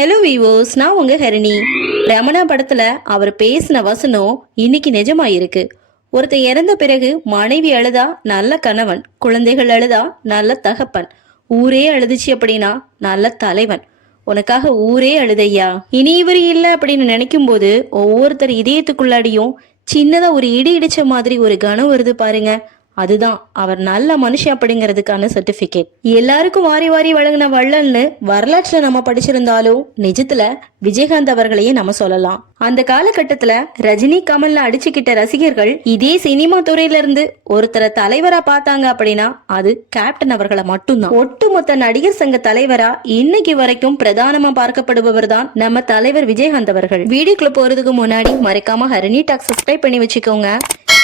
Hello வீவோஸ் நான் உங்க ஹரிணி. ரமணா படத்துல அவர் பேசின வசனம் இன்னைக்கு நிஜமாயிருக்கு. ஒருத்தர் இறந்த பிறகு மனைவி அழுதா நல்ல கணவன் குழந்தைகள் அழுதா நல்ல தகப்பன். ஊரே அழுதுச்சு அப்படின்னா நல்ல தலைவன். உனக்காக ஊரே அழுதையா? இனி இவர் இல்ல அப்படின்னு நினைக்கும் போது ஒவ்வொருத்தர் இதயத்துக்குள்ளாடியும் சின்னதா ஒரு இடி இடிச்ச மாதிரி ஒரு கனம் வருது பாருங்க. அதுதான். அவர் நல்ல மனுஷன் அப்படிங்கிறதுக்கான சர்டிபிகேட் எல்லாருக்கும் வாரி வாரி வழங்கின வள்ளல்னு வரலாற்றுல நம்ம படிச்சிருந்தாலும் நிஜத்துல விஜயகாந்த் அவர்களையே நம்ம சொல்லலாம். அந்த காலகட்டத்துல ரஜினி கமல்ல அடிச்சுக்கிட்ட ரசிகர்கள் இதே சினிமா துறையில இருந்து ஒருத்தரை தலைவரா பார்த்தாங்க அப்படின்னா அது கேப்டன் அவர்களை மட்டும்தான். ஒட்டுமொத்த நடிகர் சங்க தலைவரா இன்னைக்கு வரைக்கும் பிரதானமா பார்க்கப்படுபவர் தான் நம்ம தலைவர் விஜயகாந்த் அவர்கள். வீடியோக்குள்ள போறதுக்கு முன்னாடி மறக்காம ஹரணி டாக் சப்ஸ்கிரைப் பண்ணி வச்சுக்கோங்க.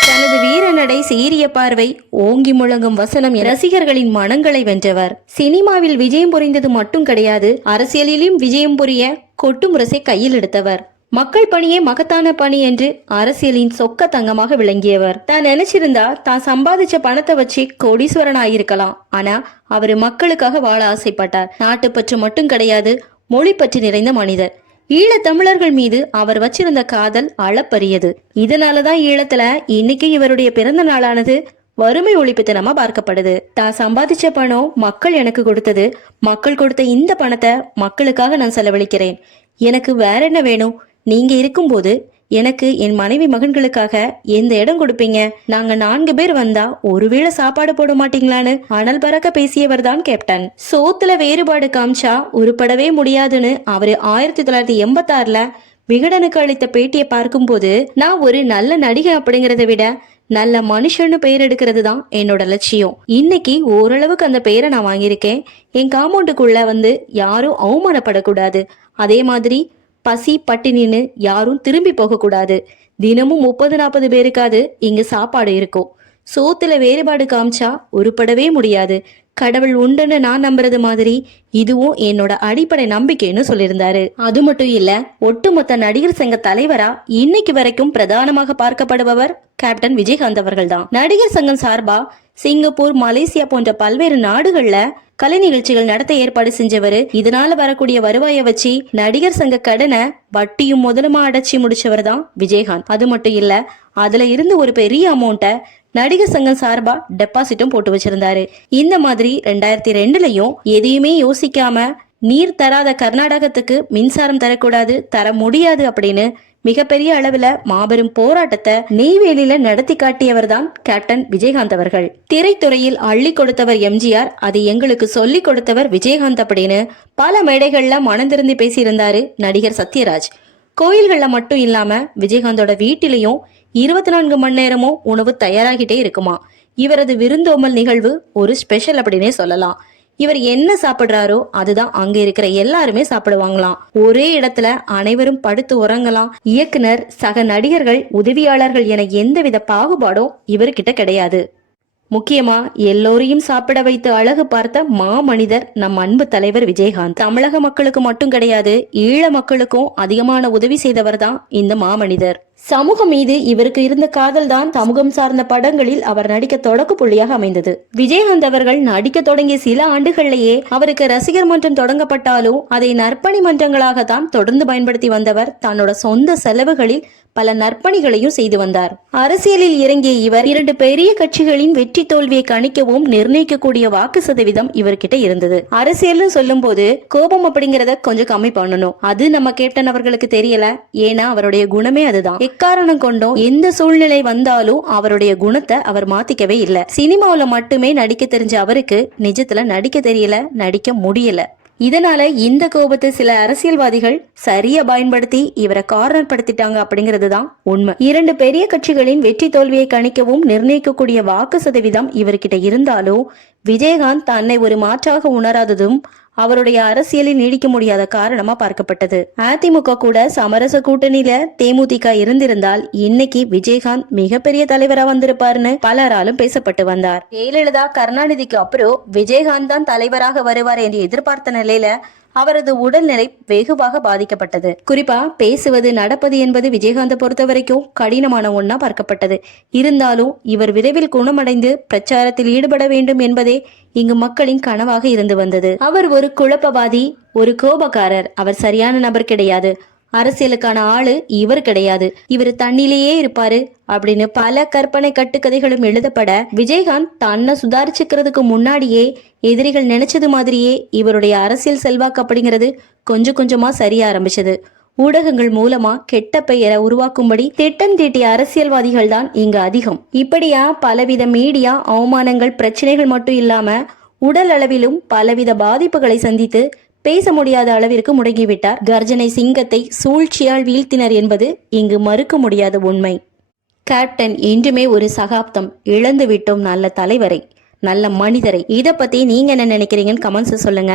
தனது வீர நடை சீரிய பார்வை ஓங்கி முழங்கும் வசனம் ரசிகர்களின் மனங்களை வென்றவர். சினிமாவில் விஜயம் புரிந்தது மட்டும் கிடையாது அரசியலிலும் விஜயம் புரிய கொட்டுமுரசை கையில் எடுத்தவர். மக்கள் பணியே மகத்தான பணி என்று அரசியலின் சொக்க தங்கமாக விளங்கியவர். தான் நினைச்சிருந்தா தான் சம்பாதிச்ச பணத்தை வச்சு கோடீஸ்வரன் ஆயிருக்கலாம் ஆனா அவரு மக்களுக்காக வாழ ஆசைப்பட்டார். நாட்டுப்பற்று மட்டும் கிடையாது மொழி பற்றி நிறைந்த மனிதர். ஈழத் தமிழர்கள் மீது அவர் வச்சிருந்த காதல் அளப்பரியது. இதனாலதான் ஈழத்துல இன்னைக்கு இவருடைய பிறந்த நாளானது வறுமை ஒழிப்பு தினமா பார்க்கப்படுது. தான் சம்பாதிச்ச பணம் மக்கள் எனக்கு கொடுத்தது. மக்கள் கொடுத்த இந்த பணத்தை மக்களுக்காக நான் செலவழிக்கிறேன். எனக்கு வேற என்ன வேணும்? நீங்க இருக்கும்போது எனக்கு என் மனைவி மகன்களுக்காக எந்த இடம் கொடுப்பீங்க? நாங்க நான்கு பேர் வந்தா ஒருவேளை சாப்பாடு போட மாட்டீங்களான்னு அனல் பறக்க பேசியவர் தான் கேப்டன். சோத்துல வேறுபாடு காமிச்சா உருப்படவே முடியாதுன்னு அவரு ஆயிரத்தி தொள்ளாயிரத்தி எண்பத்தாறுல விகடனுக்கு அளித்த பேட்டியை பார்க்கும்போது நான் ஒரு நல்ல நடிகை அப்படிங்கறத விட நல்ல மனுஷன்னு பெயர் எடுக்கிறது தான் என்னோட லட்சியம். இன்னைக்கு ஓரளவுக்கு அந்த பெயரை நான் வாங்கியிருக்கேன். என் காம்பவுண்டுக்குள்ள வந்து யாரும் அவமானப்படக்கூடாது. அதே மாதிரி பசி பட்டினின்னு யாரும் திரும்பி போகக்கூடாது. தினமும் முப்பது நாற்பது பேருக்காவது இங்க சாப்பாடு இருக்கும். சோத்துல வேறுபாடு காமிச்சா உருப்படவே முடியாது. கடவுள் உண்டுன்னு நான் நம்புறது மாதிரி இதுவும் என்னோட அடிப்படை நம்பிக்கைன்னு சொல்லியிருந்தாரு. அது மட்டும் இல்ல ஒட்டுமொத்த நடிகர் சங்க தலைவரா இன்னைக்கு வரைக்கும் பிரதானமாக பார்க்கப்படுபவர் கேப்டன் விஜயகாந்த் அவர்கள் தான் நடிகர் சங்கம் சார்பா சிங்கப்பூர் மலேசியா போன்ற பல்வேறு நாடுகள்ல கலை நிகழ்ச்சிகள் நடத்த ஏற்பாடு செஞ்சவரு. இதனால வரக்கூடிய வருவாயை வச்சு நடிகர் சங்க கடனை வட்டியும் முதலுமா அடைச்சி முடிச்சவர் தான் விஜயகாந்த். அது மட்டும் இல்ல அதுல இருந்து ஒரு பெரிய அமௌண்ட்டை நடிகர் சங்கம் சார்பா டெபாசிட்டும் போட்டு வச்சிருந்தாரு. இந்த மாதிரி ரெண்டாயிரத்தி ரெண்டுலயும் எதையுமே யோசிக்காம நீர் தராத கர்நாடகத்துக்கு மின்சாரம் தரக்கூடாது தர முடியாது அப்படின்னு மிகப்பெரிய அளவுல மாபெரும் போராட்டத்தை நெய்வேலியில நடத்தி காட்டியவர் தான் கேப்டன் விஜயகாந்த் அவர்கள். திரைத்துறையில் அள்ளி கொடுத்தவர் எம்ஜிஆர் அது எங்களுக்கு சொல்லி கொடுத்தவர் விஜயகாந்த் அப்படின்னு பல மேடைகள்ல மனந்திருந்தி பேசியிருந்தாரு நடிகர் சத்யராஜ். கோயில்களில் மட்டும் இல்லாமல் விஜயகாந்தோட வீட்டிலையும் இருபத்தி நான்கு மணி நேரமும் உணவு தயாராகிட்டே இருக்குமா? இவரது விருந்தோமல் நிகழ்வு ஒரு ஸ்பெஷல் அப்படின்னே சொல்லலாம். இவர் என்ன சாப்பிடுறாரோ அதுதான் அங்க இருக்கிற எல்லாருமே சாப்பிடுவாங்களாம். ஒரே இடத்துல அனைவரும் படுத்து உறங்கலாம். இயக்குனர் சக நடிகர்கள் உதவியாளர்கள் என எந்தவித பாகுபாடும் இவர்கிட்ட கிடையாது. முக்கியமா எல்லோரையும் சாப்பிட வைத்து அழகு பார்த்த மாமனிதர் நம் அன்பு தலைவர் விஜயகாந்த். தமிழக மக்களுக்கு மட்டும் கிடையாது ஈழ மக்களுக்கும் அதிகமான உதவி செய்தவர் தான் இந்த மாமனிதர். சமூகம் மீது இவருக்கு இருந்த காதல் தான் சமூகம் சார்ந்த படங்களில் அவர் நடிக்க தொடக்க புள்ளியாக அமைந்தது. விஜயகாந்த் அவர்கள் நடிக்க தொடங்கிய சில ஆண்டுகளிலேயே அவருக்கு ரசிகர் மன்றம் தொடங்கப்பட்டாலும் அதை நற்பணி மன்றங்களாக தான் தொடர்ந்து பயன்படுத்தி வந்தவர் தன்னோட சொந்த செலவுகளில் பல நற்பணிகளையும் செய்து வந்தார். அரசியலில் இறங்கிய இவர் இரண்டு பெரிய கட்சிகளின் வெற்றி தோல்வியை கணிக்கவும் நிர்ணயிக்கக்கூடிய வாக்கு சதவீதம் இவர்கிட்ட இருந்தது. அரசியல்னு சொல்லும் போது கோபம் அப்படிங்கறத கொஞ்சம் கம்மி பண்ணணும். அது நம்ம கேப்டன் அவர்களுக்கு தெரியல. ஏன்னா அவருடைய குணமே அதுதான். எக்காரணம் கொண்டும் எந்த சூழ்நிலை வந்தாலும் அவருடைய குணத்தை அவர் மாத்திக்கவே இல்ல. சினிமாவில மட்டுமே நடிக்க தெரிஞ்ச அவருக்கு நிஜத்துல நடிக்க தெரியல நடிக்க முடியல. இதனால இந்த கோபத்தை சில அரசியல்வாதிகள் சரியா பயன்படுத்தி இவரை கார்னர் படுத்திட்டாங்க அப்படிங்கிறது தான் உண்மை. இரண்டு பெரிய கட்சிகளின் வெற்றி தோல்வியை கணிக்கவும் நிர்ணயிக்கக்கூடிய வாக்கு சதவீதம் இவர்கிட்ட இருந்தாலும் விஜயகாந்த் தன்னை ஒரு மாற்றாக உணராததும் அவருடைய அரசியலில் நீடிக்க முடியாத காரணமா பார்க்கப்பட்டது. அதிமுக கூட சமரச கூட்டணியில தேமுதிக இருந்திருந்தால் இன்னைக்கு விஜயகாந்த் மிகப்பெரிய தலைவரா வந்திருப்பாருன்னு பலராலும் பேசப்பட்டு வந்தார். ஜெயலலிதா கருணாநிதிக்கு அப்புறம் விஜயகாந்த் தான் தலைவராக வருவார் என்று எதிர்பார்த்த நிலையில அவரது உடல்நிலை வெகுவாக பாதிக்கப்பட்டது. குறிப்பா பேசுவது நடப்பது என்பது விஜயகாந்தை பொறுத்த வரைக்கும் கடினமான ஒன்னா பார்க்கப்பட்டது. இருந்தாலும் இவர் விரைவில் குணமடைந்து பிரச்சாரத்தில் ஈடுபட வேண்டும் என்பதே இங்கு மக்களின் கனவாக இருந்து வந்தது. அவர் ஒரு குழப்பவாதி ஒரு கோபக்காரர். அவர் சரியான நபர் கிடையாது. அரசியலுக்கான ஆளு இவர் கிடையாது. இவர் தண்ணிலேயே இருப்பாரு அப்படின்னு பல கற்பனை கட்டுக்கதைகளும் எழுதப்பட விஜயகாந்த் தன்னை சுதாரிச்சுக்கிறதுக்கு முன்னாடியே எதிரிகள் நினைச்சது மாதிரியே இவருடைய அரசியல் செல்வாக்கு அப்படிங்கிறது கொஞ்சம் கொஞ்சமா சரிய ஆரம்பிச்சது. ஊடகங்கள் மூலமா கெட்ட பெயரை உருவாக்கும்படி திட்டம் தீட்டிய அரசியல்வாதிகள் தான் இங்கு அதிகம். இப்படியா பலவித மீடியா அவமானங்கள் பிரச்சனைகள் மட்டும் இல்லாம உடல் அளவிலும் பலவித பாதிப்புகளை சந்தித்து பேச முடியாத அளவிற்கு முடங்கிவிட்டார். கர்ஜனை சிங்கத்தை சூழ்ச்சியால் வீழ்த்தினர் என்பது இங்கு மறுக்க முடியாத உண்மை. கேப்டன் இன்றுமே ஒரு சகாப்தம் இழந்து விட்டோம் நல்ல தலைவரை நல்ல மனிதரை. இதை பத்தி நீங்க என்ன நினைக்கிறீங்கன்னு கமெண்ட்ஸ் சொல்லுங்க.